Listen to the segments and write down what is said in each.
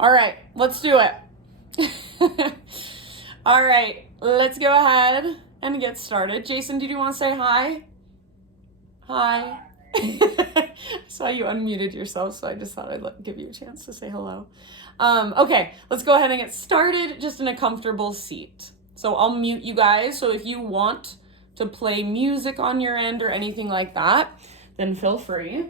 All right, let's do it. All right, let's go ahead and get started. Jason, did you want to say hi? Hi. I saw you unmuted yourself, so I just thought I'd give you a chance to say hello. Okay, let's go ahead and get started just in a comfortable seat. So I'll mute you guys, so if you want to play music on your end or anything like that, then feel free.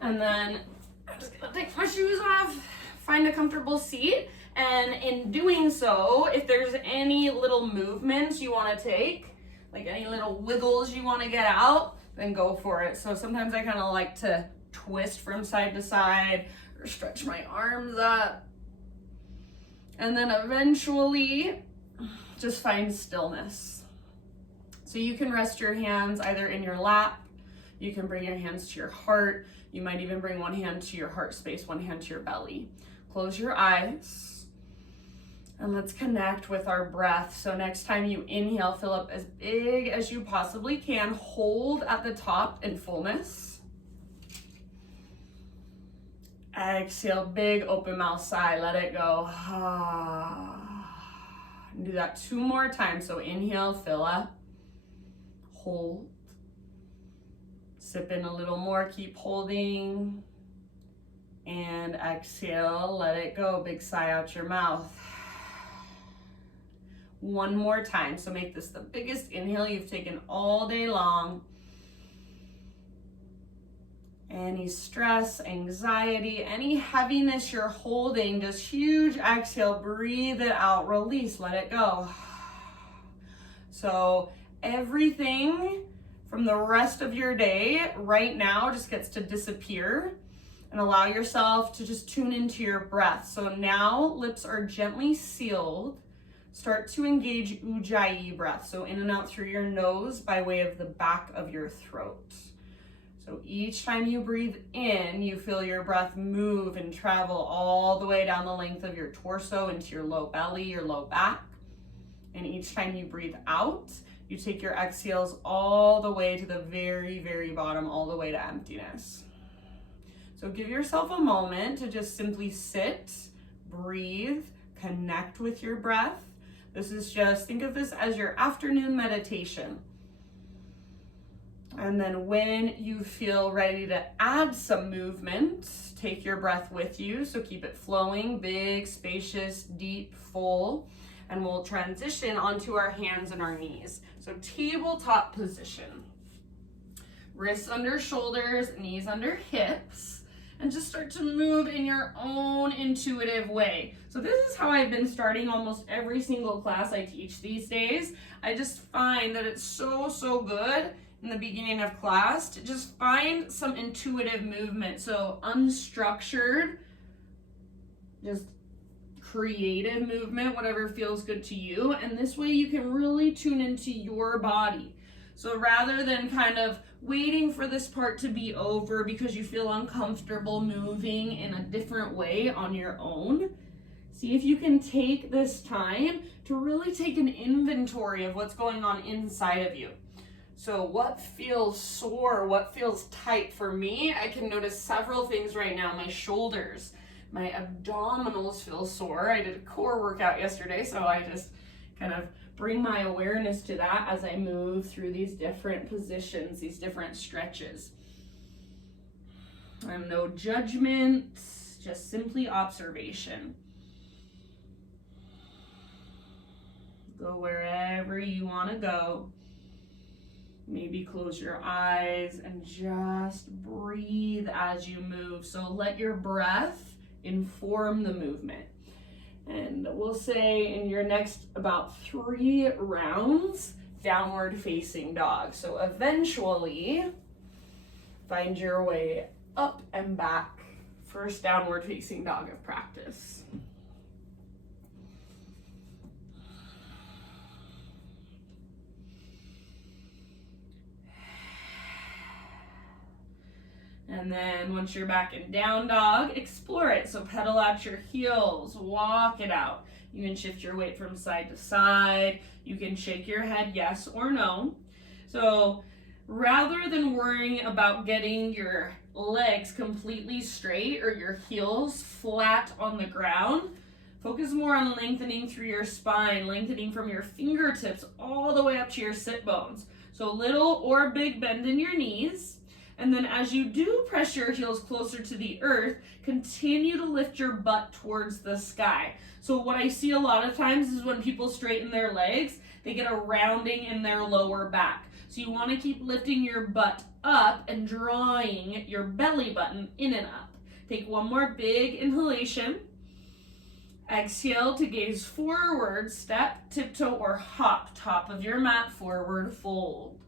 And then I'm just gonna take my shoes off, find a comfortable seat, and in doing so, if there's any little movements you want to take, like any little wiggles you want to get out, then go for it. So sometimes I kind of like to twist from side to side or stretch my arms up. And then eventually just find stillness. So you can rest your hands either in your lap, you can bring your hands to your heart, you might even bring one hand to your heart space, one hand to your belly. Close your eyes and let's connect with our breath. So next time you inhale, fill up as big as you possibly can. Hold at the top in fullness. Exhale, big open mouth sigh, let it go. Do that 2 more times. So inhale, fill up, hold. Sip in a little more, keep holding. And exhale, let it go. Big sigh out your mouth. 1 more time. So make this the biggest inhale you've taken all day long. Any stress, anxiety, any heaviness you're holding, just huge exhale, breathe it out, release, let it go. So everything from the rest of your day right now just gets to disappear and allow yourself to just tune into your breath. So now lips are gently sealed. Start to engage Ujjayi breath. So in and out through your nose by way of the back of your throat. So each time you breathe in, you feel your breath move and travel all the way down the length of your torso into your low belly, your low back. And each time you breathe out, you take your exhales all the way to the very, very bottom, all the way to emptiness. So give yourself a moment to just simply sit, breathe, connect with your breath. This is just, think of this as your afternoon meditation. And then when you feel ready to add some movement, take your breath with you. So keep it flowing, big, spacious, deep, full. And we'll transition onto our hands and our knees. So tabletop position. Wrists under shoulders, knees under hips, and just start to move in your own intuitive way. So this is how I've been starting almost every single class I teach these days. I just find that it's so good in the beginning of class to just find some intuitive movement. So unstructured, just creative movement, whatever feels good to you. And this way you can really tune into your body. So rather than kind of waiting for this part to be over because you feel uncomfortable moving in a different way on your own, see if you can take this time to really take an inventory of what's going on inside of you. So what feels sore, what feels tight? For me, I can notice several things right now. My shoulders, my abdominals feel sore. I did a core workout yesterday, so I just kind of bring my awareness to that as I move through these different positions, these different stretches. And no judgment, just simply observation. Go wherever you want to go. Maybe close your eyes and just breathe as you move. So let your breath inform the movement. And we'll say in your next about 3 rounds, downward facing dog. So eventually find your way up and back. First downward facing dog of practice. And then once you're back in down dog, explore it. So pedal out your heels, walk it out. You can shift your weight from side to side. You can shake your head yes or no. So rather than worrying about getting your legs completely straight or your heels flat on the ground. Focus more on lengthening through your spine, lengthening from your fingertips all the way up to your sit bones. So little or big bend in your knees. And then as you do press your heels closer to the earth, continue to lift your butt towards the sky. So what I see a lot of times is when people straighten their legs, they get a rounding in their lower back. So you want to keep lifting your butt up and drawing your belly button in and up. Take one more big inhalation. Exhale to gaze forward, step, tiptoe, or hop, top of your mat, forward fold.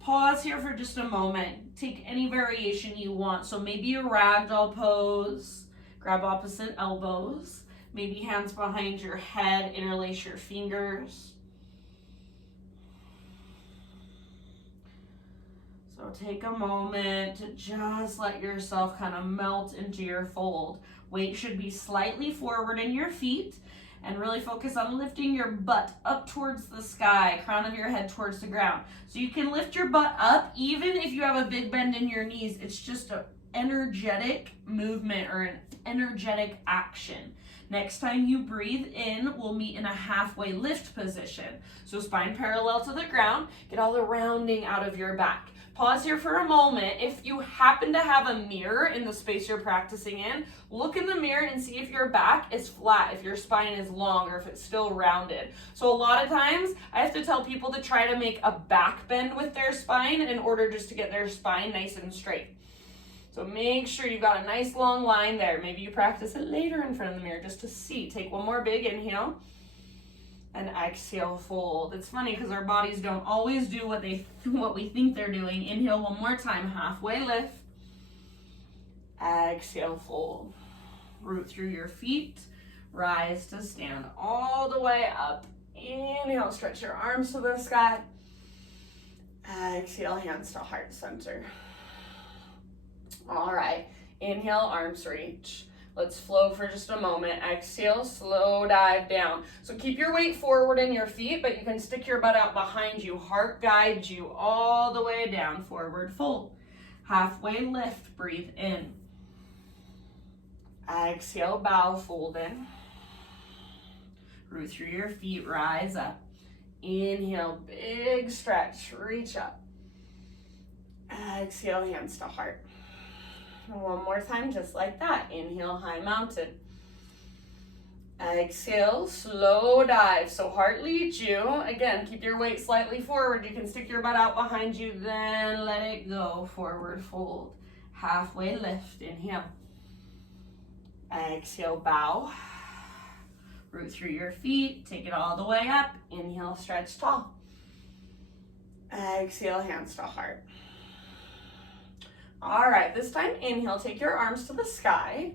Pause here for just a moment. Take any variation you want. So maybe a ragdoll pose, grab opposite elbows, maybe hands behind your head, interlace your fingers. So take a moment to just let yourself kind of melt into your fold. Weight should be slightly forward in your feet, and really focus on lifting your butt up towards the sky, crown of your head towards the ground. So you can lift your butt up even if you have a big bend in your knees. It's just an energetic movement or an energetic action. Next time you breathe in, we'll meet in a halfway lift position. So spine parallel to the ground, get all the rounding out of your back. Pause here for a moment. If you happen to have a mirror in the space you're practicing in, look in the mirror and see if your back is flat, if your spine is long, or if it's still rounded. So a lot of times, I have to tell people to try to make a back bend with their spine in order just to get their spine nice and straight. So make sure you've got a nice long line there. Maybe you practice it later in front of the mirror just to see. Take one more big inhale. And exhale, fold. It's funny because our bodies don't always do what we think they're doing. Inhale one more time, halfway lift. Exhale, fold. Root through your feet. Rise to stand all the way up. Inhale, stretch your arms to the sky. Exhale, hands to heart center. All right, inhale, arms reach. Let's flow for just a moment. Exhale, slow dive down. So keep your weight forward in your feet, but you can stick your butt out behind you. Heart guides you all the way down, forward fold. Halfway lift, breathe in. Exhale, bow, fold in. Root through your feet, rise up. Inhale, big stretch, reach up. Exhale, hands to heart. One more time, just like that. Inhale, high mountain. Exhale, slow dive. So heart leads you. Again, keep your weight slightly forward. You can stick your butt out behind you, then let it go. Forward fold. Halfway lift. Inhale. Exhale, bow. Root through your feet. Take it all the way up. Inhale, stretch tall. Exhale, hands to heart. All right, this time inhale, take your arms to the sky.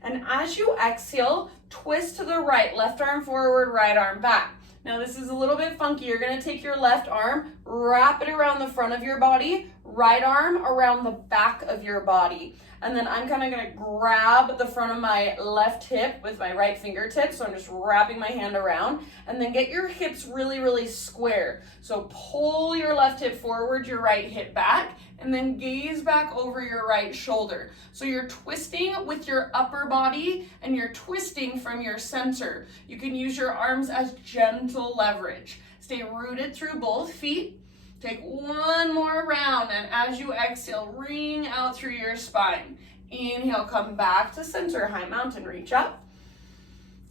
And as you exhale, twist to the right, left arm forward, right arm back. Now this is a little bit funky. You're gonna take your left arm, wrap it around the front of your body, right arm around the back of your body. And then I'm kind of gonna grab the front of my left hip with my right fingertip. So I'm just wrapping my hand around, and then get your hips really, really square. So pull your left hip forward, your right hip back, and then gaze back over your right shoulder. So you're twisting with your upper body and you're twisting from your center. You can use your arms as gentle leverage. Stay rooted through both feet. Take one more round, and as you exhale, ring out through your spine. Inhale, come back to center, high mountain, reach up.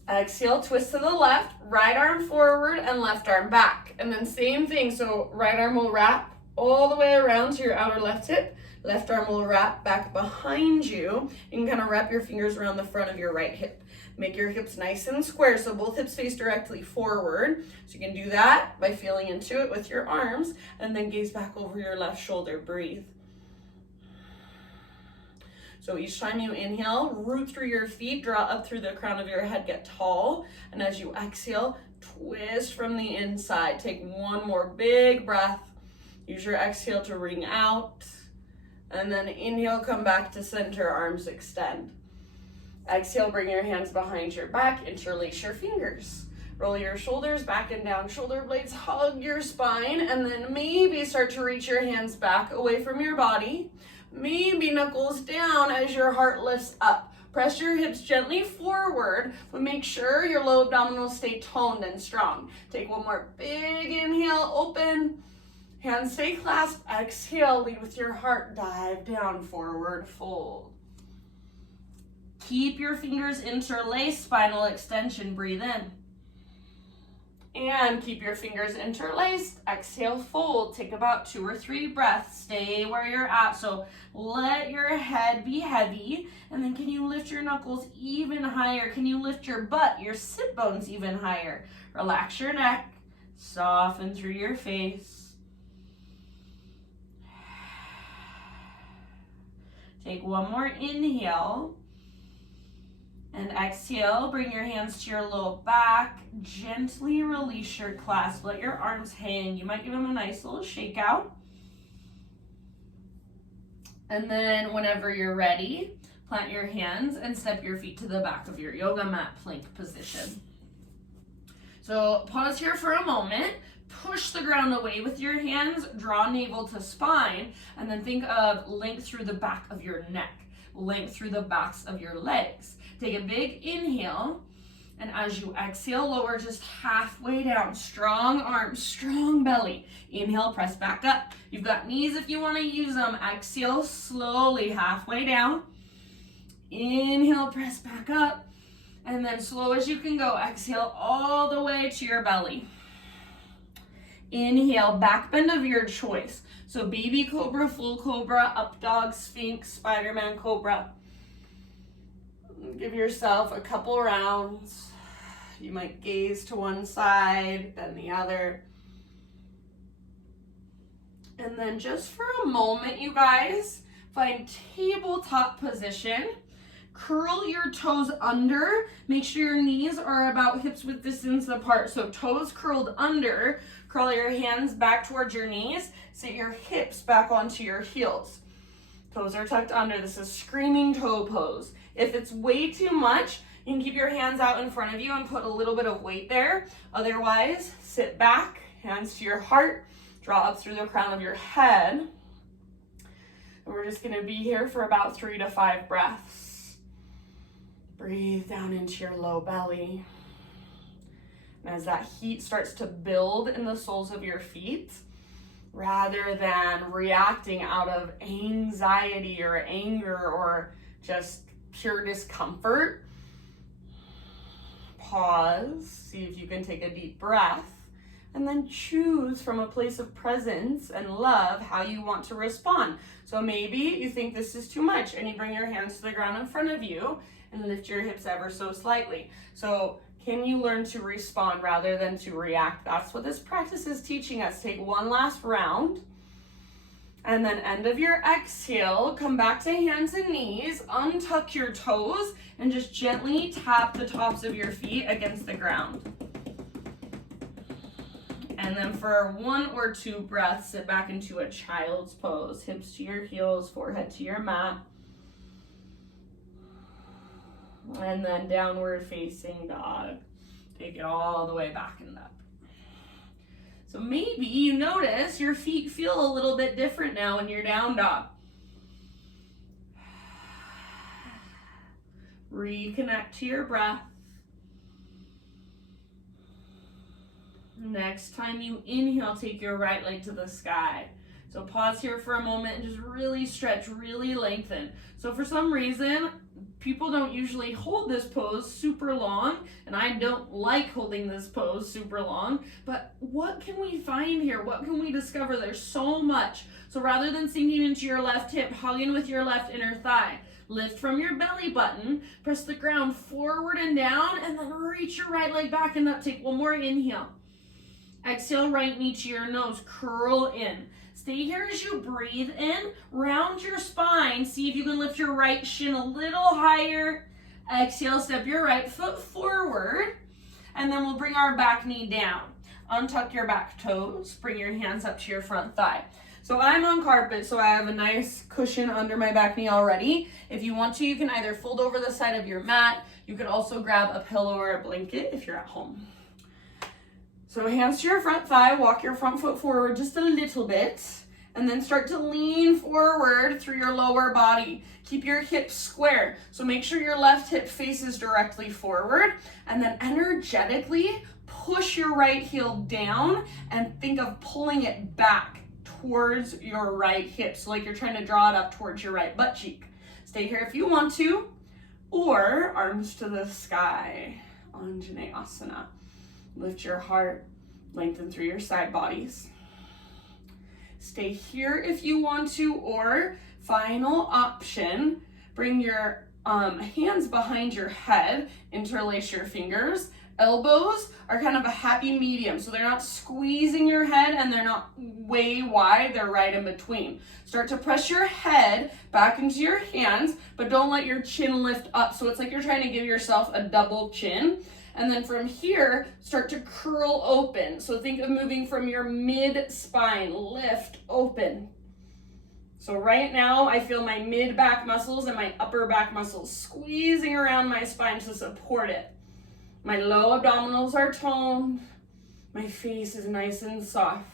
Exhale, twist to the left, right arm forward and left arm back. And then same thing, so right arm will wrap all the way around to your outer left hip. Left arm will wrap back behind you. You can kind of wrap your fingers around the front of your right hip. Make your hips nice and square so both hips face directly forward. So you can do that by feeling into it with your arms, and then gaze back over your left shoulder. Breathe. So each time you inhale, root through your feet, draw up through the crown of your head, get tall. And as you exhale, twist from the inside. Take one more big breath. Use your exhale to ring out. And then inhale, come back to center, arms extend. Exhale, bring your hands behind your back, interlace your fingers. Roll your shoulders back and down, shoulder blades hug your spine, and then maybe start to reach your hands back away from your body. Maybe knuckles down as your heart lifts up. Press your hips gently forward, but make sure your low abdominals stay toned and strong. Take one more big inhale, open. Hands stay clasped. Exhale, lead with your heart. Dive down, forward fold. Keep your fingers interlaced, spinal extension. Breathe in. And keep your fingers interlaced. Exhale, fold. Take about 2 or 3 breaths. Stay where you're at. So let your head be heavy. And then can you lift your knuckles even higher? Can you lift your butt, your sit bones even higher? Relax your neck. Soften through your face. Take one more inhale. And exhale, bring your hands to your low back. Gently release your clasp. Let your arms hang. You might give them a nice little shake out. And then whenever you're ready, plant your hands and step your feet to the back of your yoga mat plank position. So pause here for a moment. Push the ground away with your hands. Draw navel to spine. And then think of length through the back of your neck. Length through the backs of your legs. Take a big inhale, and as you exhale, lower just halfway down. Strong arms, strong belly. Inhale, press back up. You've got knees if you want to use them. Exhale, slowly halfway down. Inhale, press back up, and then slow as you can go. Exhale all the way to your belly. Inhale, back bend of your choice. So baby cobra, full cobra, up dog, sphinx, Spider-Man cobra. Give yourself a couple rounds. You might gaze to one side, then the other. And then just for a moment, you guys, find tabletop position. Curl your toes under. Make sure your knees are about hips width distance apart. So toes curled under. Curl your hands back towards your knees. Sit your hips back onto your heels. Toes are tucked under. This is screaming toe pose. If it's way too much, you can keep your hands out in front of you and put a little bit of weight there. Otherwise, sit back, hands to your heart, draw up through the crown of your head. And we're just gonna be here for about 3 to 5 breaths. Breathe down into your low belly. And as that heat starts to build in the soles of your feet, rather than reacting out of anxiety or anger or just pure discomfort, pause, see if you can take a deep breath, and then choose from a place of presence and love how you want to respond. So maybe you think this is too much and you bring your hands to the ground in front of you and lift your hips ever so slightly. So can you learn to respond rather than to react? That's what this practice is teaching us. Take one last round. And then end of your exhale, come back to hands and knees, untuck your toes, and just gently tap the tops of your feet against the ground. And then for 1 or 2 breaths, sit back into a child's pose. Hips to your heels, forehead to your mat. And then downward facing dog. Take it all the way back and up. So maybe you notice your feet feel a little bit different now when you're down dog. Reconnect to your breath. Next time you inhale, take your right leg to the sky. So pause here for a moment and just really stretch, really lengthen. So for some reason, people don't usually hold this pose super long, and I don't like holding this pose super long, but what can we find here? What can we discover? There's so much. So rather than sinking into your left hip, hug in with your left inner thigh. Lift from your belly button, press the ground forward and down, and then reach your right leg back and up. Take one more inhale. Exhale, right knee to your nose, curl in. Stay here as you breathe in, round your spine. See if you can lift your right shin a little higher. Exhale, step your right foot forward, and then we'll bring our back knee down. Untuck your back toes, bring your hands up to your front thigh. So I'm on carpet, so I have a nice cushion under my back knee already. If you want to, you can either fold over the side of your mat. You could also grab a pillow or a blanket if you're at home. So hands to your front thigh, walk your front foot forward just a little bit, And then start to lean forward through your lower body. Keep your hips square. So make sure your left hip faces directly forward. And then energetically push your right heel down and think of pulling it back towards your right hip. So like you're trying to draw it up towards your right butt cheek. Stay here if you want to, or arms to the sky, Anjaneyasana. Lift your heart, lengthen through your side bodies. Stay here if you want to, or final option, bring your hands behind your head, interlace your fingers. Elbows are kind of a happy medium, so they're not squeezing your head and they're not way wide, they're right in between. Start to press your head back into your hands, but don't let your chin lift up. So it's like you're trying to give yourself a double chin. And then from here, start to curl open. So think of moving from your mid spine, lift, open. So right now, I feel my mid back muscles and my upper back muscles squeezing around my spine to support it. My low abdominals are toned. My face is nice and soft.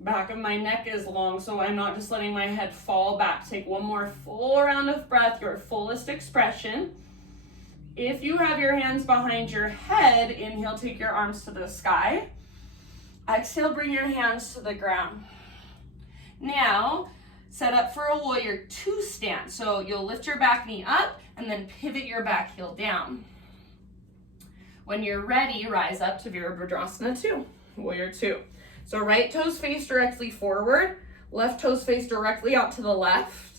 Back of my neck is long, so I'm not just letting my head fall back. Take one more full round of breath, your fullest expression. If you have your hands behind your head, inhale, take your arms to the sky. Exhale, bring your hands to the ground. Now, set up for a warrior two stance. So you'll lift your back knee up and then pivot your back heel down. When you're ready, rise up to Virabhadrasana 2, warrior 2. So right toes face directly forward, left toes face directly out to the left.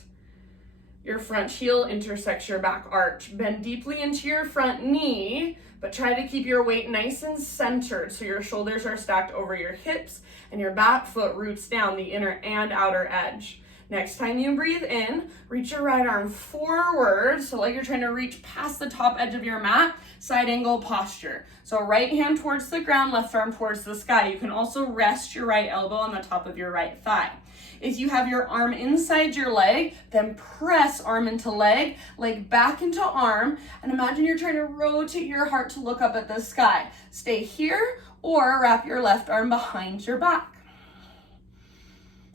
Your front heel intersects your back arch. Bend deeply into your front knee, but try to keep your weight nice and centered so your shoulders are stacked over your hips and your back foot roots down the inner and outer edge. Next time you breathe in, reach your right arm forward, so like you're trying to reach past the top edge of your mat, side angle posture. So right hand towards the ground, left arm towards the sky. You can also rest your right elbow on the top of your right thigh. If you have your arm inside your leg, then press arm into leg back into arm, and imagine you're trying to rotate your heart to look up at the sky. Stay here, or wrap your left arm behind your back.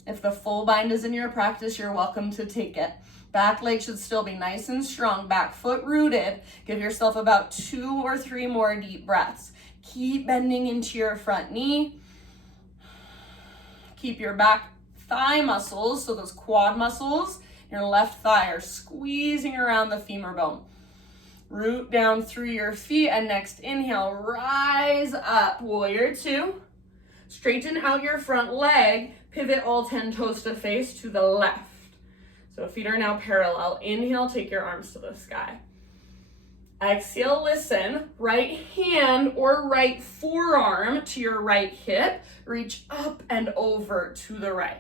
If the full bind is in your practice, you're welcome to take it. Back leg should still be nice and strong, back foot rooted. Give yourself about 2 or 3 more deep breaths. Keep bending into your front knee. Keep your back thigh muscles, so those quad muscles, your left thigh are squeezing around the femur bone. Root down through your feet, and next inhale, rise up, warrior 2. Straighten out your front leg, pivot all 10 toes to face to the left. So feet are now parallel. Inhale, take your arms to the sky. Exhale, listen. Right hand or right forearm to your right hip. Reach up and over to the right.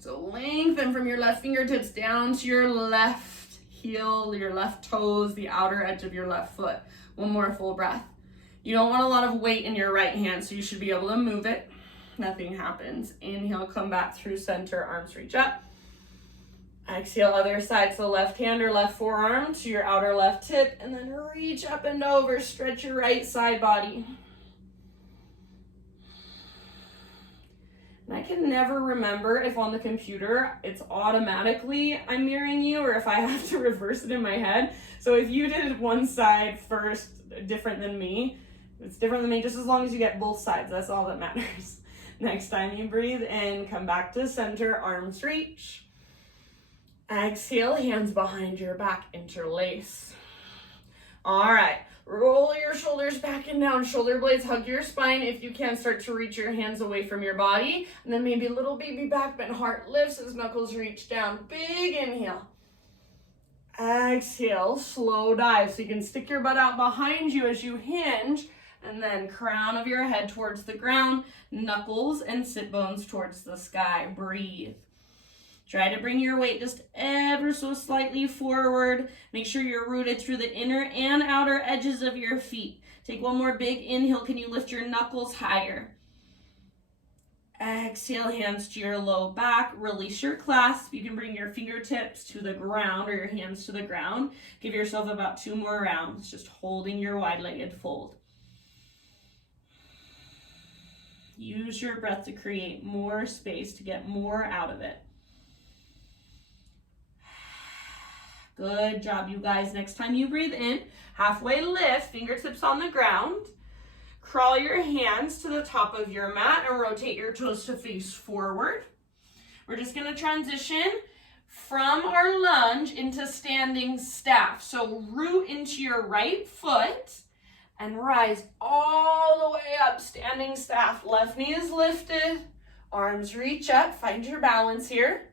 So lengthen from your left fingertips down to your left heel, your left toes, the outer edge of your left foot. One more full breath. You don't want a lot of weight in your right hand, so you should be able to move it. Nothing happens. Inhale, come back through center, arms reach up. Exhale, other side, so left hand or left forearm to your outer left hip, and then reach up and over, stretch your right side body. And I can never remember if on the computer it's automatically I'm mirroring you or if I have to reverse it in my head. So if you did one side first different than me, it's different than me, just as long as you get both sides, that's all that matters. Next time you breathe in, come back to center, arms reach. Exhale, hands behind your back, interlace. All right, roll your shoulders back and down, shoulder blades hug your spine. If you can, start to reach your hands away from your body, and then maybe a little baby back bend, heart lifts as knuckles reach down. Big inhale. Exhale, slow dive, so you can stick your butt out behind you as you hinge, and then crown of your head towards the ground, knuckles and sit bones towards the sky. Breathe. Try to bring your weight just ever so slightly forward. Make sure you're rooted through the inner and outer edges of your feet. Take one more big inhale. Can you lift your knuckles higher? Exhale, hands to your low back. Release your clasp. You can bring your fingertips to the ground or your hands to the ground. Give yourself about 2 more rounds, just holding your wide-legged fold. Use your breath to create more space, to get more out of it. Good job, you guys. Next time you breathe in, halfway lift, fingertips on the ground. Crawl your hands to the top of your mat and rotate your toes to face forward. We're just going to transition from our lunge into standing staff. So root into your right foot and rise all the way up, standing staff. Left knee is lifted, arms reach up, find your balance here.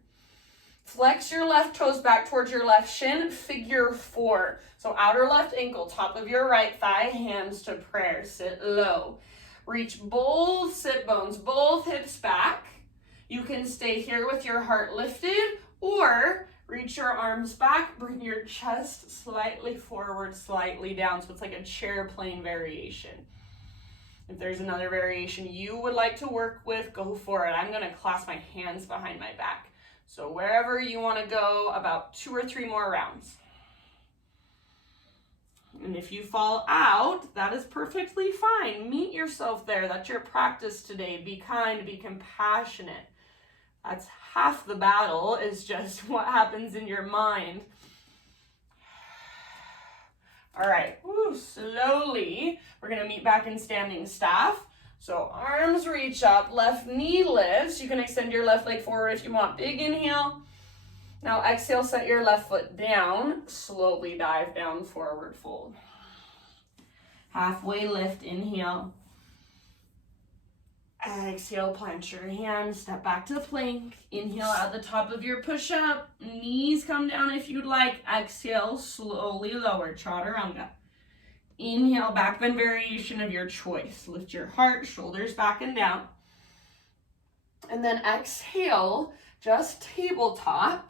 Flex your left toes back towards your left shin, figure four. So outer left ankle, top of your right thigh, hands to prayer, sit low. Reach both sit bones, both hips back. You can stay here with your heart lifted, or reach your arms back, bring your chest slightly forward, slightly down. So it's like a chair plane variation. If there's another variation you would like to work with, go for it. I'm gonna clasp my hands behind my back. So wherever you wanna go, about 2 or 3 more rounds. And if you fall out, that is perfectly fine. Meet yourself there. That's your practice today. Be kind, be compassionate. That's half the battle, is just what happens in your mind. All right, slowly, we're gonna meet back in standing staff. So arms reach up, left knee lifts. You can extend your left leg forward if you want. Big inhale. Now exhale, set your left foot down. Slowly dive down, forward fold. Halfway lift, inhale. Exhale, plant your hands, step back to plank. Inhale at the top of your push-up. Knees come down if you'd like. Exhale, slowly lower, chaturanga. Inhale, back bend variation of your choice. Lift your heart, shoulders back and down. And then exhale, just tabletop.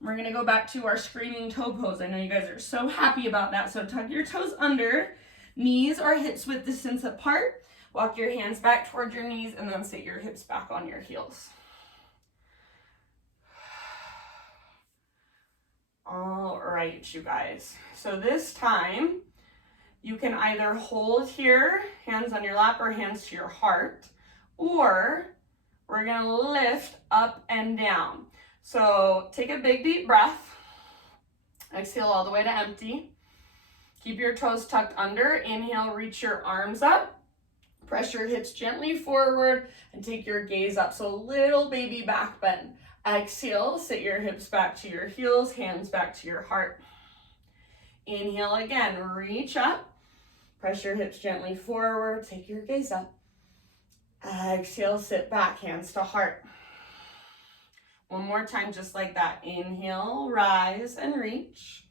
We're gonna go back to our screaming toe pose. I know you guys are so happy about that. So tuck your toes under, knees or hips width distance apart. Walk your hands back towards your knees and then sit your hips back on your heels. All right, you guys. So this time, you can either hold here, hands on your lap or hands to your heart, or we're gonna lift up and down. So take a big deep breath. Exhale all the way to empty. Keep your toes tucked under. Inhale, reach your arms up. Press your hips gently forward and take your gaze up. So little baby back bend. Exhale, sit your hips back to your heels, hands back to your heart. Inhale again, reach up. Press your hips gently forward, take your gaze up. Exhale, sit back, hands to heart. One more time, just like that. Inhale, rise and reach.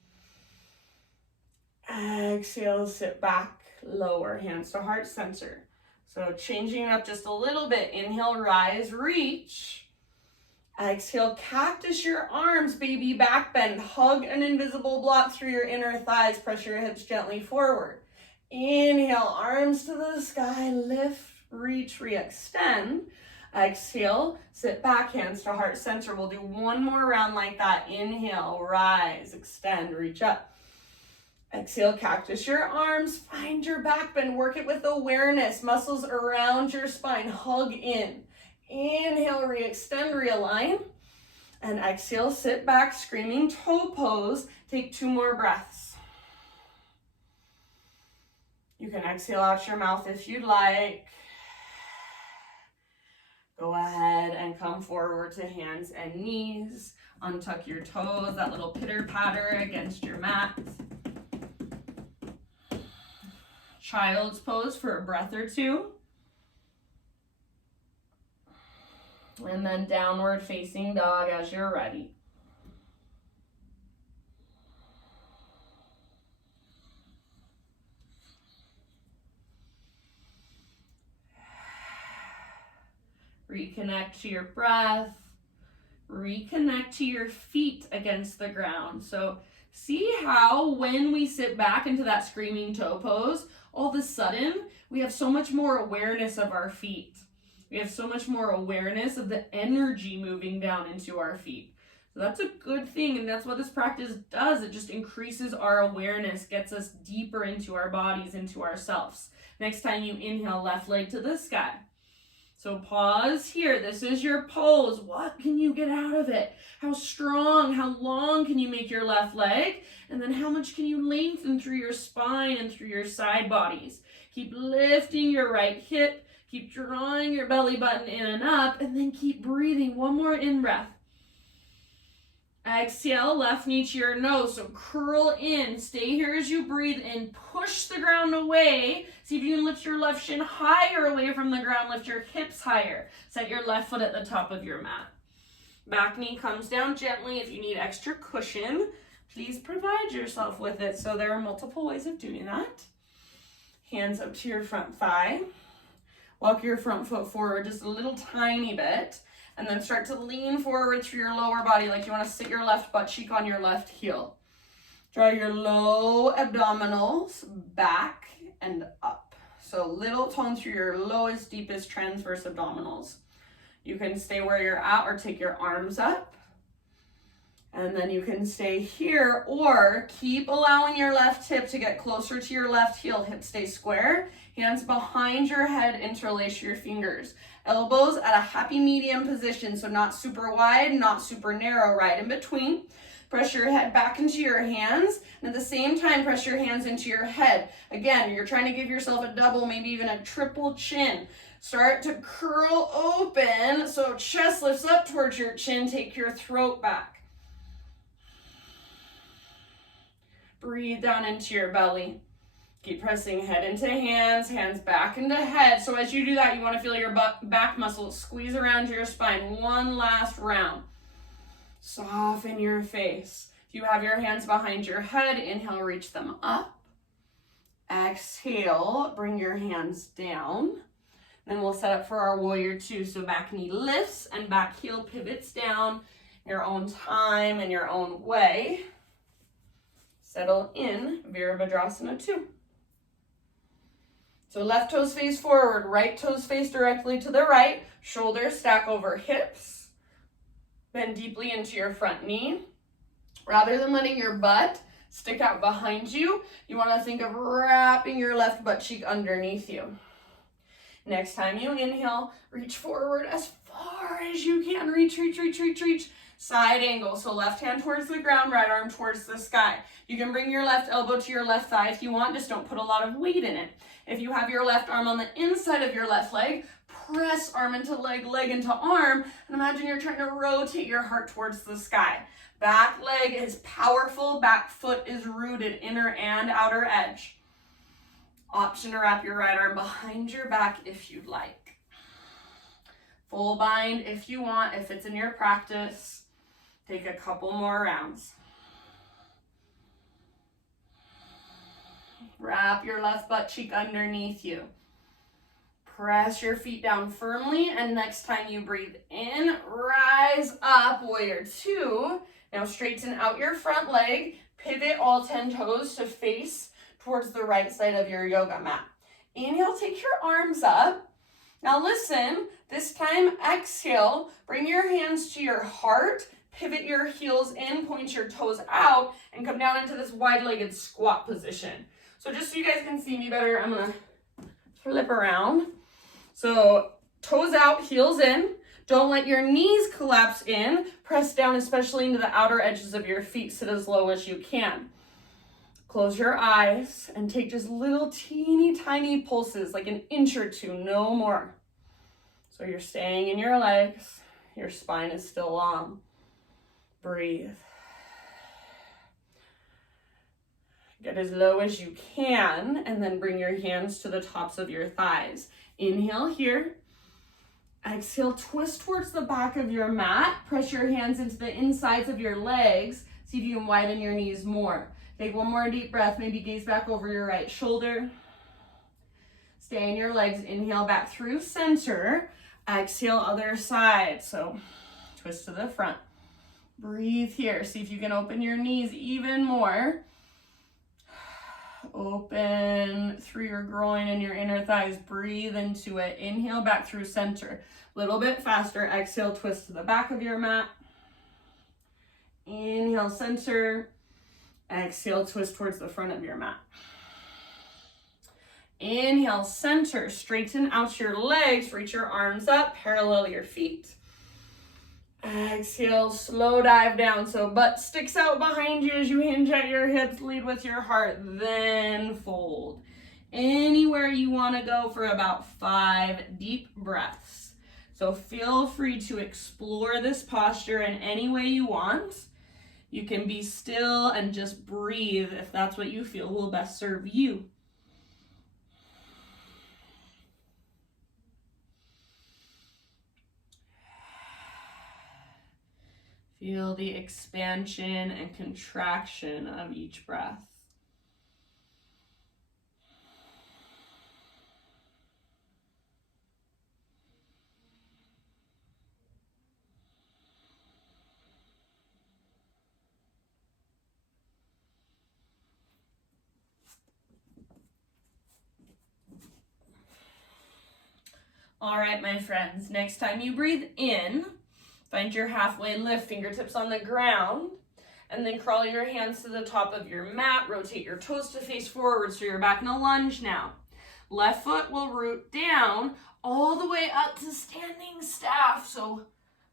Exhale, sit back, lower, hands to heart center. So changing it up just a little bit. Inhale, rise, reach. Exhale, cactus your arms, baby back bend. Hug an invisible block through your inner thighs. Press your hips gently forward. Inhale, arms to the sky, lift, reach, re-extend. Exhale, sit back, hands to heart center. We'll do one more round like that. Inhale, rise, extend, reach up. Exhale, cactus your arms, find your back bend, work it with awareness, muscles around your spine, hug in. Inhale, re-extend, realign. And exhale, sit back, screaming toe pose. Take 2 more breaths. You can exhale out your mouth if you'd like. Go ahead and come forward to hands and knees. Untuck your toes, that little pitter patter against your mat. Child's pose for a breath or 2. And then downward facing dog as you're ready. Reconnect to your breath. Reconnect to your feet against the ground. So see how when we sit back into that screaming toe pose, all of a sudden we have so much more awareness of our feet. We have so much more awareness of the energy moving down into our feet. So that's a good thing, and that's what this practice does. It just increases our awareness, gets us deeper into our bodies, into ourselves. Next time you inhale, left leg to the sky. So pause here. This is your pose. What can you get out of it? How strong, how long can you make your left leg? And then how much can you lengthen through your spine and through your side bodies? Keep lifting your right hip. Keep drawing your belly button in and up, and then keep breathing. One more in-breath. Exhale, left knee to your nose. So curl in. Stay here as you breathe in. Push the ground away. See if you can lift your left shin higher away from the ground. Lift your hips higher. Set your left foot at the top of your mat. Back knee comes down gently. If you need extra cushion, please provide yourself with it. So there are multiple ways of doing that. Hands up to your front thigh. Walk your front foot forward just a little tiny bit. And then start to lean forward through your lower body like you want to sit your left butt cheek on your left heel. Draw your low abdominals back and up. So little tone through your lowest, deepest transverse abdominals. You can stay where you're at or take your arms up. And then you can stay here or keep allowing your left hip to get closer to your left heel. Hip stay square. Hands behind your head, interlace your fingers. Elbows at a happy medium position, so not super wide, not super narrow, right in between. Press your head back into your hands, and at the same time, press your hands into your head. Again, you're trying to give yourself a double, maybe even a triple chin. Start to curl open, so chest lifts up towards your chin, take your throat back. Breathe down into your belly. Keep pressing head into hands, hands back into head. So as you do that, you want to feel your back muscles squeeze around your spine. One last round. Soften your face. If you have your hands behind your head, inhale, reach them up. Exhale, bring your hands down. Then we'll set up for our warrior two. So back knee lifts and back heel pivots down your own time and your own way. Settle in Virabhadrasana 2. So left toes face forward, right toes face directly to the right, shoulders stack over hips, bend deeply into your front knee. Rather than letting your butt stick out behind you, you want to think of wrapping your left butt cheek underneath you. Next time you inhale, reach forward as far as you can. Reach, reach, reach, reach, reach. Side angle, so left hand towards the ground, right arm towards the sky. You can bring your left elbow to your left thigh if you want, just don't put a lot of weight in it. If you have your left arm on the inside of your left leg, press arm into leg, leg into arm, and imagine you're trying to rotate your heart towards the sky. Back leg is powerful, back foot is rooted, inner and outer edge. Option to wrap your right arm behind your back if you'd like. Full bind if you want, if it's in your practice. Take a couple more rounds. Wrap your left butt cheek underneath you. Press your feet down firmly, and next time you breathe in, rise up, warrior two. Now straighten out your front leg, pivot all 10 toes to face towards the right side of your yoga mat. Inhale, take your arms up. Now listen, this time exhale, bring your hands to your heart, pivot your heels in, point your toes out, and come down into this wide-legged squat position. So just so you guys can see me better, I'm gonna flip around. So toes out, heels in. Don't let your knees collapse in. Press down, especially into the outer edges of your feet. Sit as low as you can. Close your eyes and take just little teeny tiny pulses, like an inch or two, no more. So you're staying in your legs. Your spine is still long. Breathe. Get as low as you can, and then bring your hands to the tops of your thighs. Inhale here. Exhale, twist towards the back of your mat. Press your hands into the insides of your legs. See if you can widen your knees more. Take one more deep breath. Maybe gaze back over your right shoulder. Stay in your legs. Inhale back through center. Exhale, other side. So twist to the front. Breathe here. See if you can open your knees even more. Open through your groin and your inner thighs. Breathe into it. Inhale back through center. A little bit faster. Exhale, twist to the back of your mat. Inhale, center. Exhale, twist towards the front of your mat. Inhale, center, straighten out your legs, reach your arms up, parallel your feet. Exhale, slow dive down. So butt sticks out behind you as you hinge at your hips, lead with your heart, then fold. Anywhere you want to go for about 5 deep breaths. So feel free to explore this posture in any way you want. You can be still and just breathe if that's what you feel will best serve you. Feel the expansion and contraction of each breath. All right, my friends, next time you breathe in, find your halfway lift, fingertips on the ground, and then crawl your hands to the top of your mat, rotate your toes to face forward so you're back in a lunge now. Left foot will root down all the way up to standing staff. So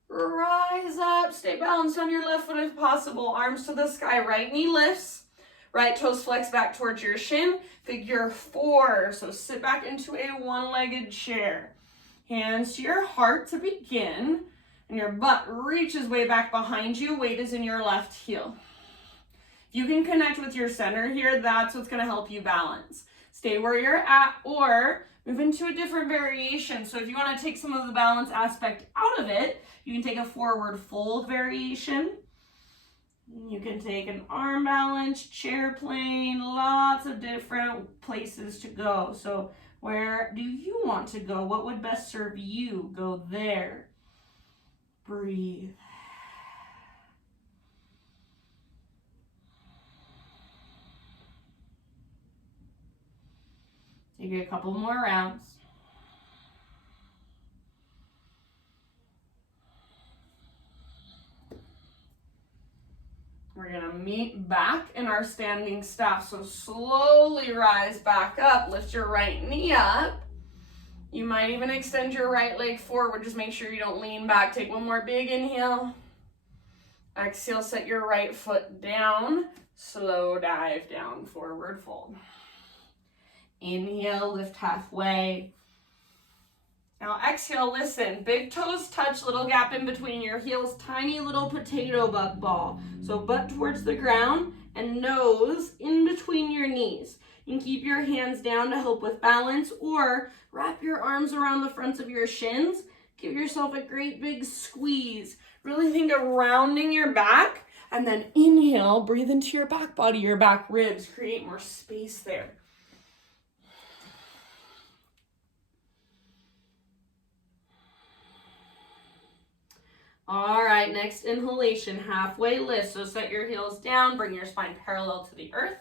rise up, stay balanced on your left foot if possible, arms to the sky, right knee lifts, right toes flex back towards your shin, figure 4. So sit back into a one-legged chair. Hands to your heart to begin, and your butt reaches way back behind you. Weight is in your left heel. If you can connect with your center here, that's what's going to help you balance. Stay where you're at or move into a different variation. So if you want to take some of the balance aspect out of it, you can take a forward fold variation. You can take an arm balance, chair plane, lots of different places to go. So where do you want to go? What would best serve you? Go there. Breathe. Take a couple more rounds. We're gonna meet back in our standing staff. So slowly rise back up, lift your right knee up. You might even extend your right leg forward. Just make sure you don't lean back. Take one more big inhale. Exhale, set your right foot down. Slow dive down, forward fold. Inhale, lift halfway. Now exhale, listen, big toes touch, little gap in between your heels, tiny little potato bug ball. So butt towards the ground and nose in between your knees. You can keep your hands down to help with balance or wrap your arms around the fronts of your shins. Give yourself a great big squeeze. Really think of rounding your back and then inhale, breathe into your back body, your back ribs, create more space there. All right, next inhalation, halfway lift. So set your heels down, bring your spine parallel to the earth.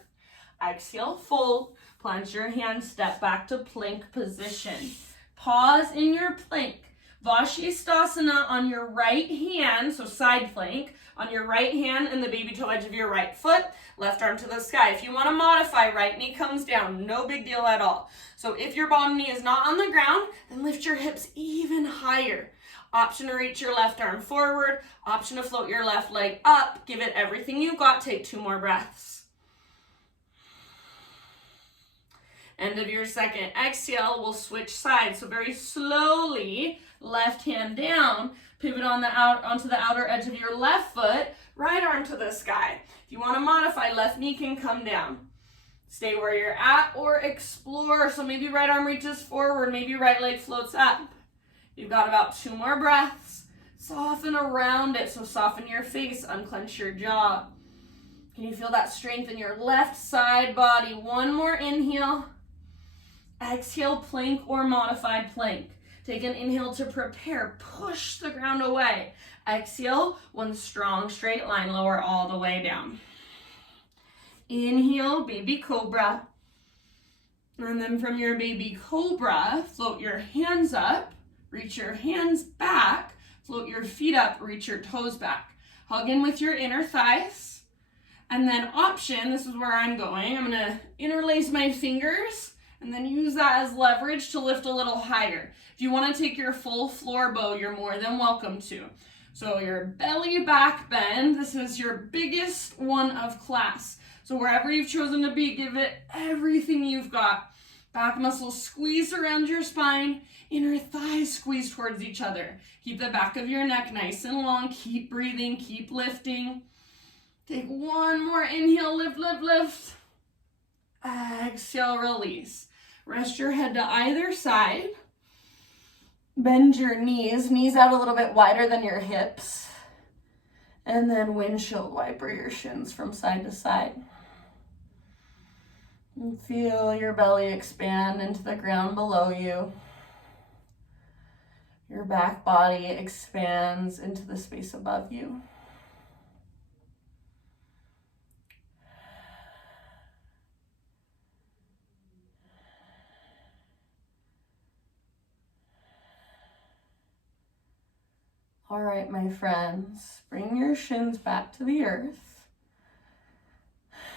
Exhale, fold, plant your hands, step back to plank position. Pause in your plank. Vashisthasana on your right hand, so side plank, on your right hand and the baby toe edge of your right foot, left arm to the sky. If you want to modify, right knee comes down, no big deal at all. So if your bottom knee is not on the ground, then lift your hips even higher. Option to reach your left arm forward, option to float your left leg up. Give it everything you got, take 2 more breaths. End of your second exhale, we'll switch sides. So very slowly, left hand down, pivot onto the outer edge of your left foot, right arm to the sky. If you want to modify, left knee can come down. Stay where you're at or explore. So maybe right arm reaches forward, maybe right leg floats up. You've got about 2 more breaths. Soften around it. So soften your face, unclench your jaw. Can you feel that strength in your left side body? 1 more inhale. Exhale, plank or modified plank. Take an inhale to prepare. Push the ground away. Exhale, 1 strong straight line, lower all the way down. Inhale, baby cobra. And then from your baby cobra, float your hands up. Reach your hands back, float your feet up, reach your toes back. Hug in with your inner thighs. And then option, this is where I'm going. I'm gonna interlace my fingers And then use that as leverage to lift a little higher. If you want to take your full floor bow, you're more than welcome to. So your belly back bend, this is your biggest one of class. So wherever you've chosen to be, give it everything you've got. Back muscles squeeze around your spine, inner thighs squeeze towards each other. Keep the back of your neck nice and long. Keep breathing, keep lifting. Take one more inhale, lift, lift, lift. Exhale, release. Rest your head to either side. Bend your knees out a little bit wider than your hips. And then windshield wiper your shins from side to side. And feel your belly expand into the ground below you. Your back body expands into the space above you. All right, my friends, bring your shins back to the earth.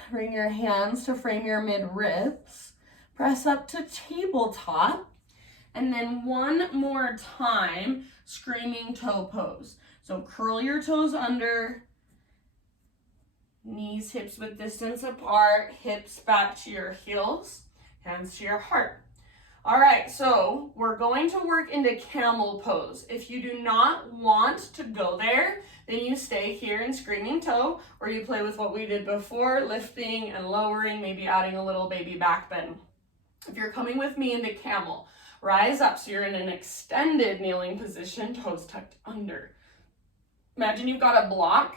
Bring your hands to frame your mid-ribs. Press up to tabletop. And then one more time, screaming toe pose. So curl your toes under. Knees, hips width distance apart. Hips back to your heels. Hands to your heart. All right, so we're going to work into camel pose. If you do not want to go there, then you stay here in screaming toe, or you play with what we did before, lifting and lowering, maybe adding a little baby back bend. If you're coming with me into camel, rise up so you're in an extended kneeling position, toes tucked under. Imagine you've got a block,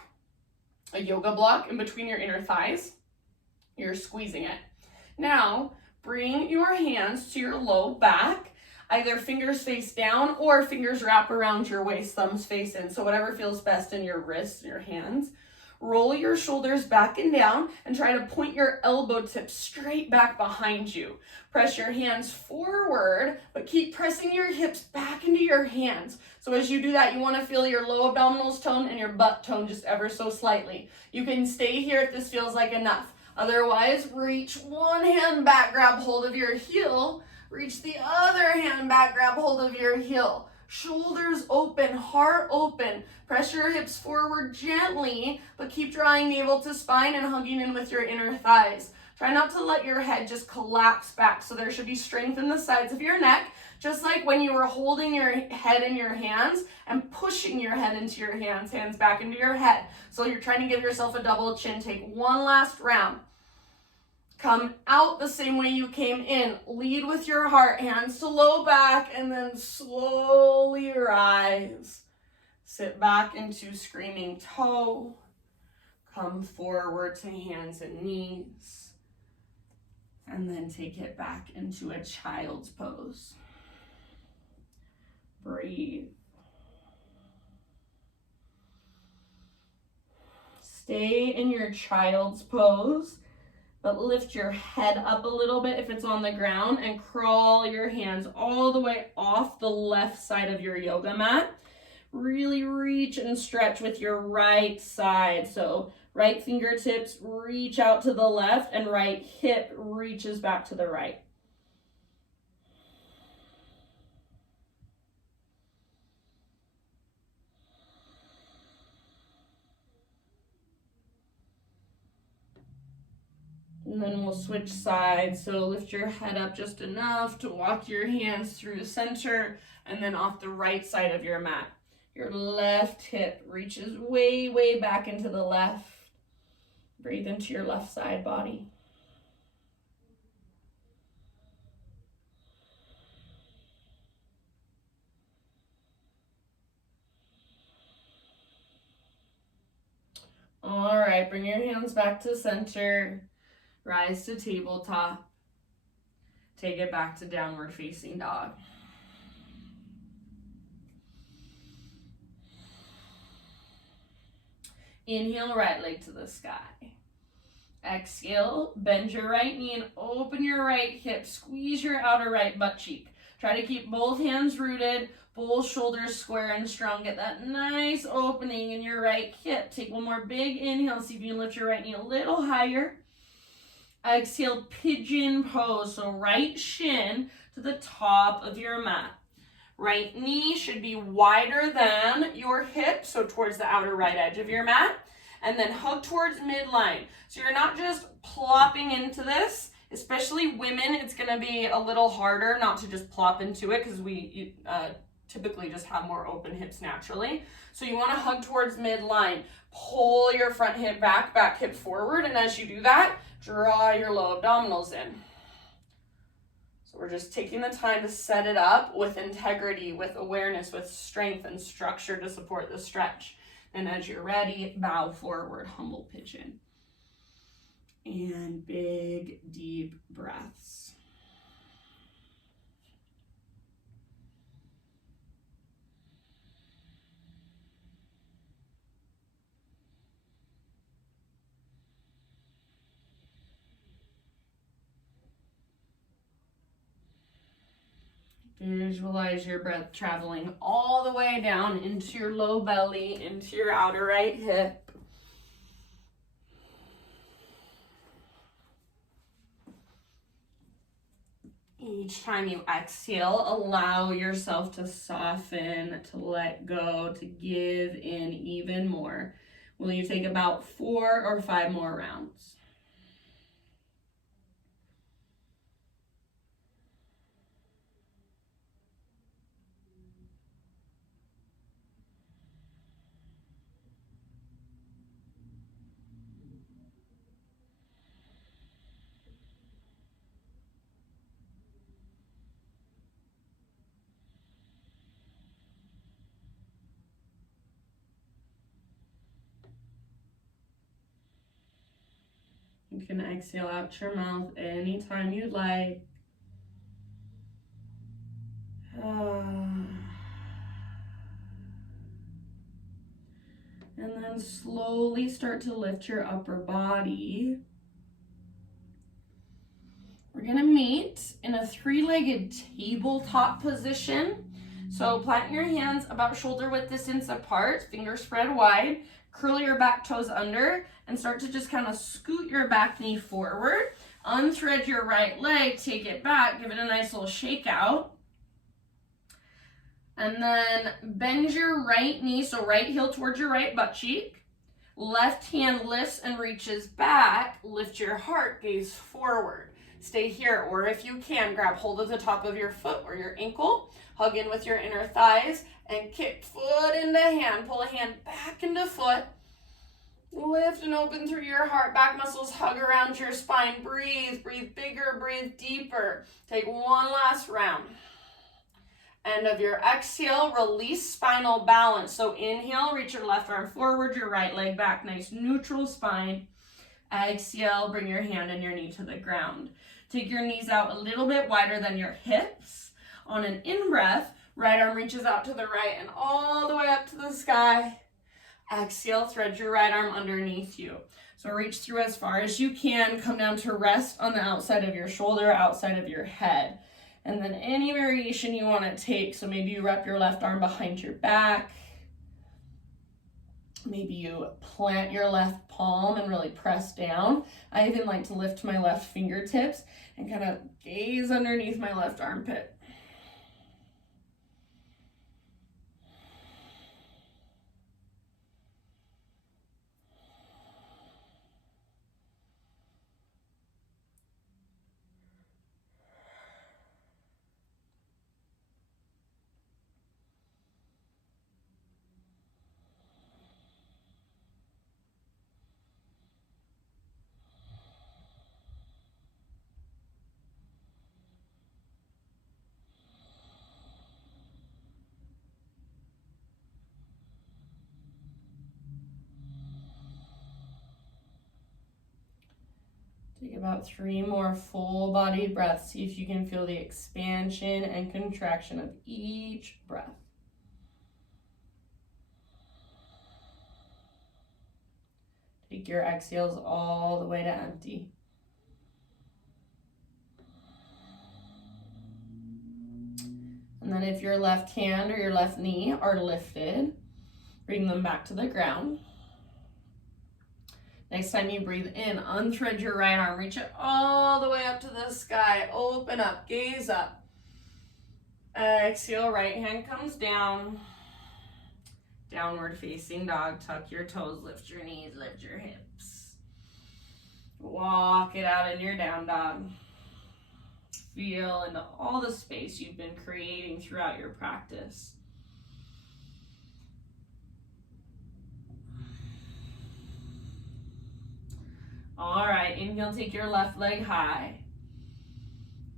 a yoga block in between your inner thighs. You're squeezing it. Now, bring your hands to your low back, either fingers face down or fingers wrap around your waist, thumbs face in. So whatever feels best in your wrists, your hands. Roll your shoulders back and down and try to point your elbow tips straight back behind you. Press your hands forward, but keep pressing your hips back into your hands. So as you do that, you want to feel your low abdominals tone and your butt tone just ever so slightly. You can stay here if this feels like enough. Otherwise, reach one hand back, grab hold of your heel. Reach the other hand back, grab hold of your heel. Shoulders open, heart open. Press your hips forward gently, but keep drawing navel to spine and hugging in with your inner thighs. Try not to let your head just collapse back, so there should be strength in the sides of your neck, just like when you were holding your head in your hands and pushing your head into your hands, hands back into your head. So you're trying to give yourself a double chin. Take one last round. Come out the same way you came in. Lead with your heart, hands to low back, and then slowly rise. Sit back into screaming toe. Come forward to hands and knees. And then take it back into a child's pose. Breathe. Stay in your child's pose, but lift your head up a little bit if it's on the ground and crawl your hands all the way off the left side of your yoga mat. Really reach and stretch with your right side. So right fingertips reach out to the left and right hip reaches back to the right. And then we'll switch sides. So lift your head up just enough to walk your hands through the center and then off the right side of your mat. Your left hip reaches way, way back into the left. Breathe into your left side body. All right, bring your hands back to center. Rise to tabletop. Take it back to downward facing dog. Inhale, right leg to the sky. Exhale, bend your right knee and open your right hip. Squeeze your outer right butt cheek. Try to keep both hands rooted, both shoulders square and strong. Get that nice opening in your right hip. Take one more big inhale. See if you can lift your right knee a little higher. Exhale, pigeon pose. So right shin to the top of your mat. Right knee should be wider than your hip, so towards the outer right edge of your mat. And then hug towards midline. So you're not just plopping into this. Especially women, it's going to be a little harder not to just plop into it because we typically just have more open hips naturally. So you want to hug towards midline. Pull your front hip back, back hip forward, and as you do that, draw your low abdominals in. So we're just taking the time to set it up with integrity, with awareness, with strength and structure to support the stretch. And as you're ready, bow forward, humble pigeon. And big, deep breaths. Visualize your breath traveling all the way down into your low belly, into your outer right hip. Each time you exhale, allow yourself to soften, to let go, to give in even more. Will you take about 4 or 5 more rounds? You can exhale out your mouth anytime you'd like. And then slowly start to lift your upper body. We're gonna meet in a 3-legged tabletop position. So plant your hands about shoulder width distance apart, fingers spread wide, curl your back toes under, and start to just kind of scoot your back knee forward. Unthread your right leg, take it back, give it a nice little shake out. And then bend your right knee, so right heel towards your right butt cheek. Left hand lifts and reaches back. Lift your heart, gaze forward. Stay here, or if you can, grab hold of the top of your foot or your ankle. Hug in with your inner thighs and kick foot into hand. Pull a hand back into foot. Lift and open through your heart. Back muscles hug around your spine. Breathe, breathe bigger, breathe deeper. Take one last round. End of your exhale, release spinal balance. So inhale, reach your left arm forward, your right leg back, nice neutral spine. Exhale, bring your hand and your knee to the ground. Take your knees out a little bit wider than your hips. On an in-breath, right arm reaches out to the right and all the way up to the sky. Exhale, thread your right arm underneath you. So reach through as far as you can. Come down to rest on the outside of your shoulder, outside of your head. And then any variation you want to take. So maybe you wrap your left arm behind your back. Maybe you plant your left palm and really press down. I even like to lift my left fingertips and kind of gaze underneath my left armpit. Take about 3 more full-bodied breaths. See if you can feel the expansion and contraction of each breath. Take your exhales all the way to empty. And then if your left hand or your left knee are lifted, bring them back to the ground. Next time you breathe in, unthread your right arm, reach it all the way up to the sky, open up, gaze up. Exhale, right hand comes down. Downward facing dog, tuck your toes, lift your knees, lift your hips. Walk it out in your down dog. Feel into all the space you've been creating throughout your practice. All right, inhale, take your left leg high.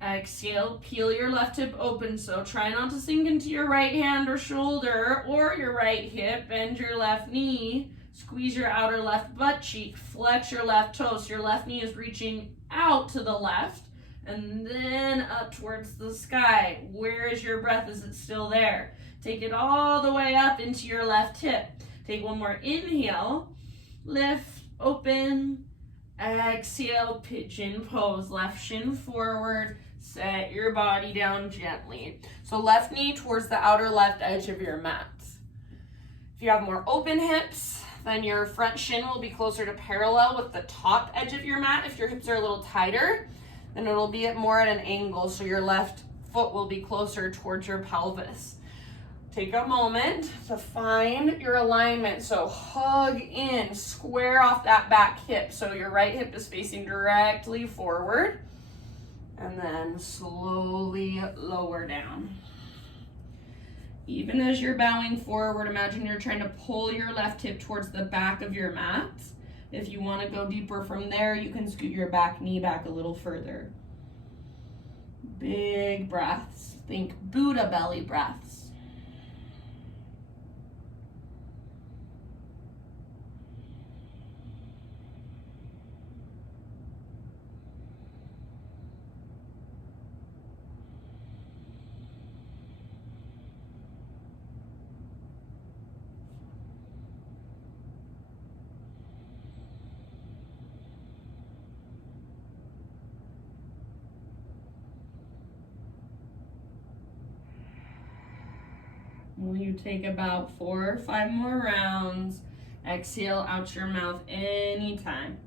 Exhale, peel your left hip open, so try not to sink into your right hand or shoulder or your right hip. Bend your left knee, squeeze your outer left butt cheek, flex your left toe so your left knee is reaching out to the left and then up towards the sky. Where is your breath? Is it still there? Take it all the way up into your left hip. Take one more inhale, lift, open. Exhale, pigeon pose, left shin forward, set your body down gently. So left knee towards the outer left edge of your mat. If you have more open hips, then your front shin will be closer to parallel with the top edge of your mat. If your hips are a little tighter, then it'll be more at an angle, so your left foot will be closer towards your pelvis. Take a moment to find your alignment. So hug in, square off that back hip. So your right hip is facing directly forward. And then slowly lower down. Even as you're bowing forward, imagine you're trying to pull your left hip towards the back of your mat. If you want to go deeper from there, you can scoot your back knee back a little further. Big breaths. Think Buddha belly breaths. Will you take about 4 or 5 more rounds? Exhale out your mouth anytime.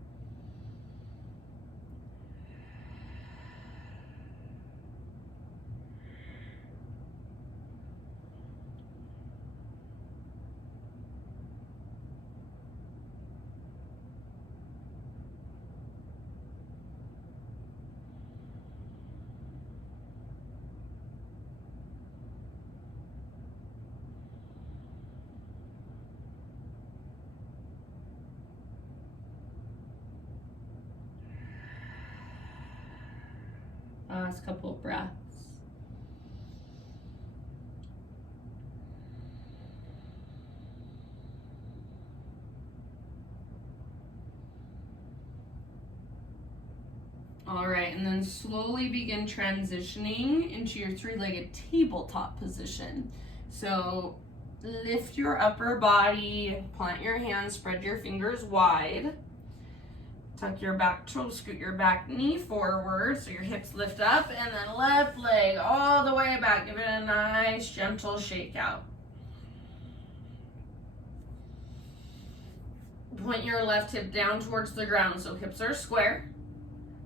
Last couple of breaths. All right, and then slowly begin transitioning into your 3-legged tabletop position. So lift your upper body, plant your hands, spread your fingers wide. Tuck your back toe, scoot your back knee forward so your hips lift up, and then left leg all the way back. Give it a nice gentle shake out. Point your left hip down towards the ground so hips are square.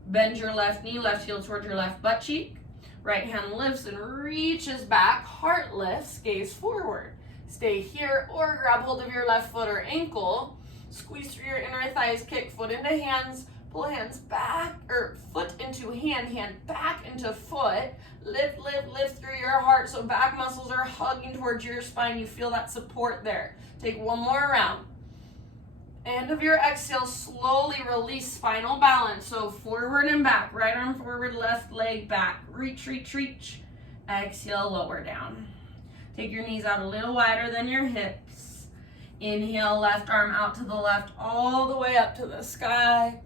Bend your left knee, left heel towards your left butt cheek. Right hand lifts and reaches back, heart lifts, gaze forward. Stay here or grab hold of your left foot or ankle. Squeeze through your inner thighs, kick foot into hands, pull hands back, or foot into hand, hand back into foot. Lift, lift, lift through your heart so back muscles are hugging towards your spine. You feel that support there. Take one more round. End of your exhale, slowly release spinal balance. So forward and back, right arm forward, left leg back. Reach, reach, reach. Exhale, lower down. Take your knees out a little wider than your hips. Inhale, left arm out to the left, all the way up to the sky.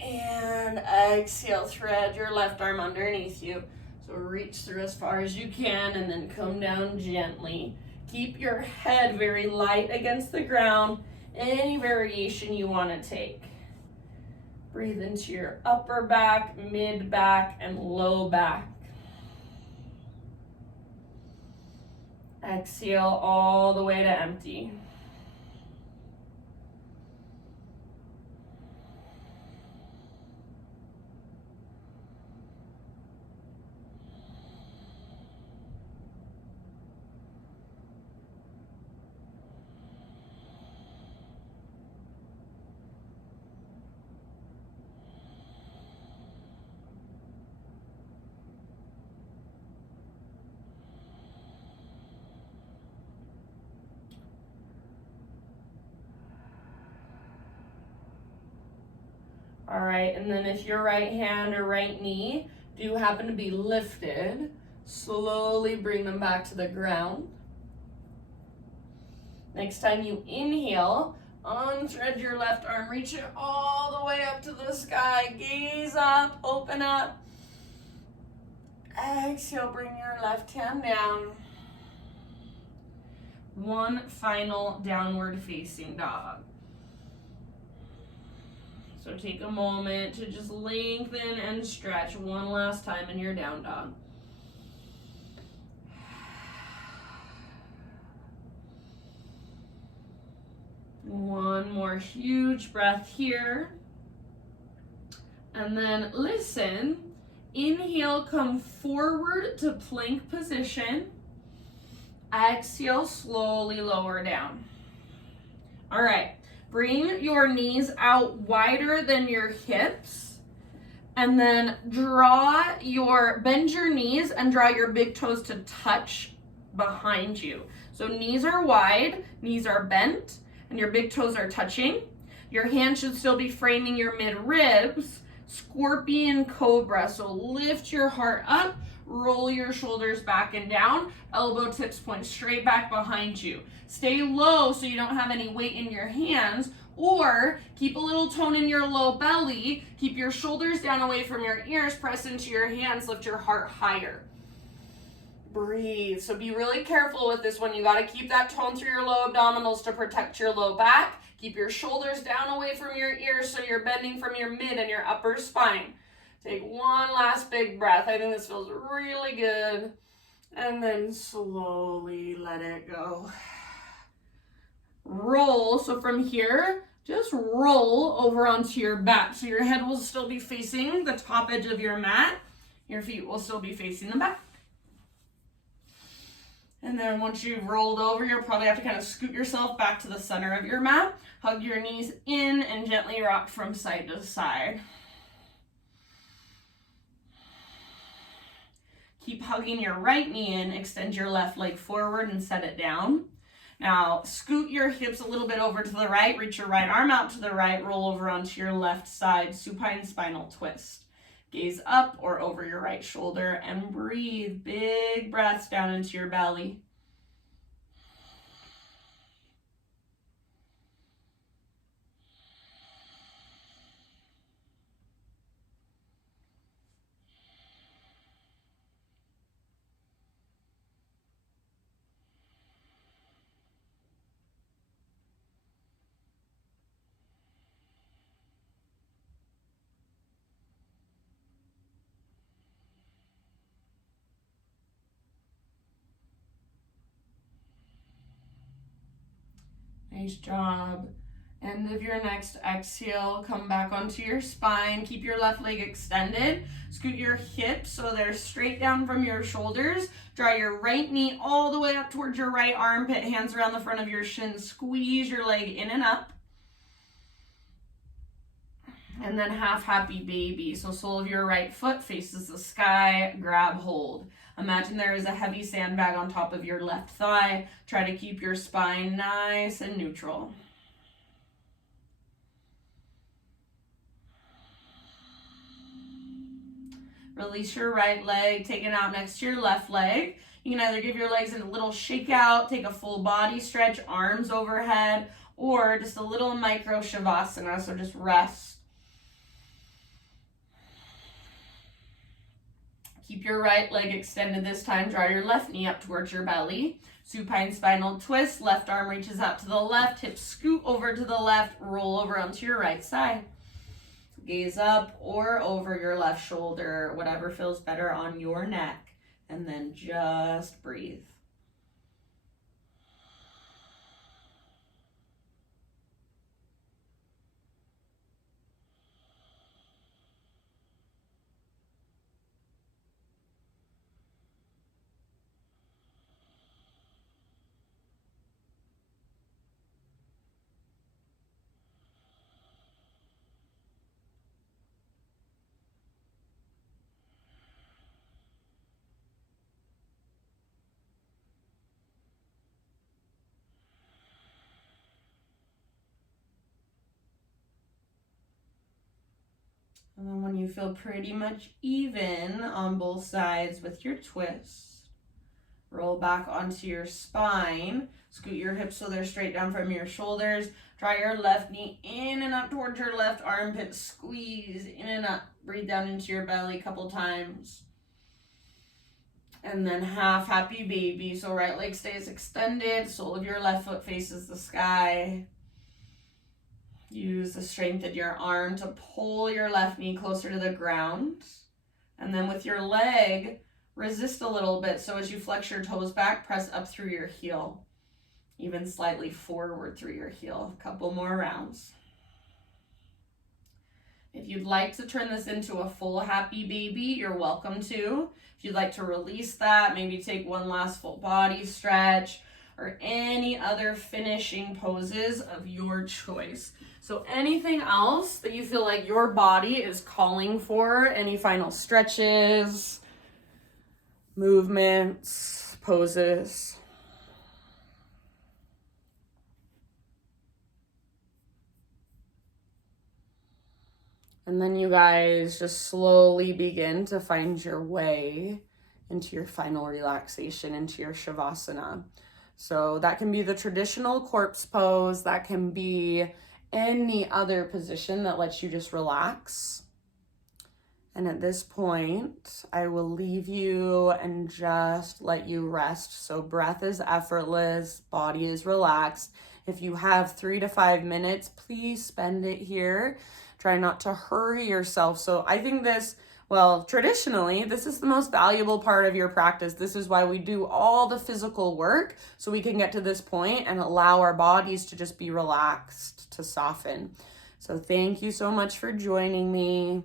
And exhale, thread your left arm underneath you. So reach through as far as you can and then come down gently. Keep your head very light against the ground. Any variation you want to take. Breathe into your upper back, mid back, and low back. Exhale all the way to empty. All right, and then if your right hand or right knee do happen to be lifted, slowly bring them back to the ground. Next time you inhale, unthread your left arm, reach it all the way up to the sky, gaze up, open up. Exhale, bring your left hand down. One final downward facing dog. So take a moment to just lengthen and stretch one last time in your down dog. One more huge breath here. And then listen. Inhale, come forward to plank position. Exhale, slowly lower down. All right, bring your knees out wider than your hips. And then bend your knees and draw your big toes to touch behind you. So knees are wide, knees are bent, and your big toes are touching. Your hand should still be framing your mid ribs. Scorpion cobra. So lift your heart up, roll your shoulders back and down, elbow tips point straight back behind you. Stay low so you don't have any weight in your hands, or keep a little tone in your low belly. Keep your shoulders down away from your ears, press into your hands, lift your heart higher. Breathe. So be really careful with this one. You got to keep that tone through your low abdominals to protect your low back. Keep your shoulders down away from your ears so you're bending from your mid and your upper spine. Take one last big breath. I think this feels really good. And then slowly let it go. Roll. So from here, just roll over onto your back. So your head will still be facing the top edge of your mat. Your feet will still be facing the back. And then once you've rolled over, you'll probably have to kind of scoot yourself back to the center of your mat. Hug your knees in and gently rock from side to side. Keep hugging your right knee in, extend your left leg forward and set it down. Now scoot your hips a little bit over to the right, reach your right arm out to the right, roll over onto your left side, supine spinal twist. Gaze up or over your right shoulder and breathe. Big breaths down into your belly. Nice job. End of your next exhale, come back onto your spine. Keep your left leg extended. Scoot your hips so they're straight down from your shoulders. Draw your right knee all the way up towards your right armpit. Hands around the front of your shin. Squeeze your leg in and up. And then half happy baby. So sole of your right foot faces the sky. Grab hold. Imagine there is a heavy sandbag on top of your left thigh. Try to keep your spine nice and neutral. Release your right leg, take it out next to your left leg. You can either give your legs a little shake out, take a full body stretch, arms overhead, or just a little micro shavasana, so just rest. Keep your right leg extended this time. Draw your left knee up towards your belly. Supine spinal twist. Left arm reaches out to the left. Hips scoot over to the left. Roll over onto your right side. Gaze up or over your left shoulder, whatever feels better on your neck. And then just breathe. And then when you feel pretty much even on both sides with your twist, roll back onto your spine. Scoot your hips so they're straight down from your shoulders. Draw your left knee in and up towards your left armpit. Squeeze in and up. Breathe down into your belly a couple times. And then half happy baby. So right leg stays extended. Sole of your left foot faces the sky. Use the strength in your arm to pull your left knee closer to the ground. And then with your leg, resist a little bit. So as you flex your toes back, press up through your heel. Even slightly forward through your heel. A couple more rounds. If you'd like to turn this into a full happy baby, you're welcome to. If you'd like to release that, maybe take one last full body stretch or any other finishing poses of your choice. So anything else that you feel like your body is calling for, any final stretches, movements, poses. And then you guys just slowly begin to find your way into your final relaxation, into your Shavasana. So that can be the traditional corpse pose. That can be any other position that lets you just relax. And at this point, I will leave you and just let you rest. So breath is effortless, body is relaxed. If you have 3 to 5 minutes, please spend it here. Try not to hurry yourself. So I think this, well, traditionally, this is the most valuable part of your practice. This is why we do all the physical work, so we can get to this point and allow our bodies to just be relaxed, to soften. So thank you so much for joining me.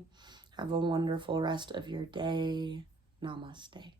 Have a wonderful rest of your day. Namaste.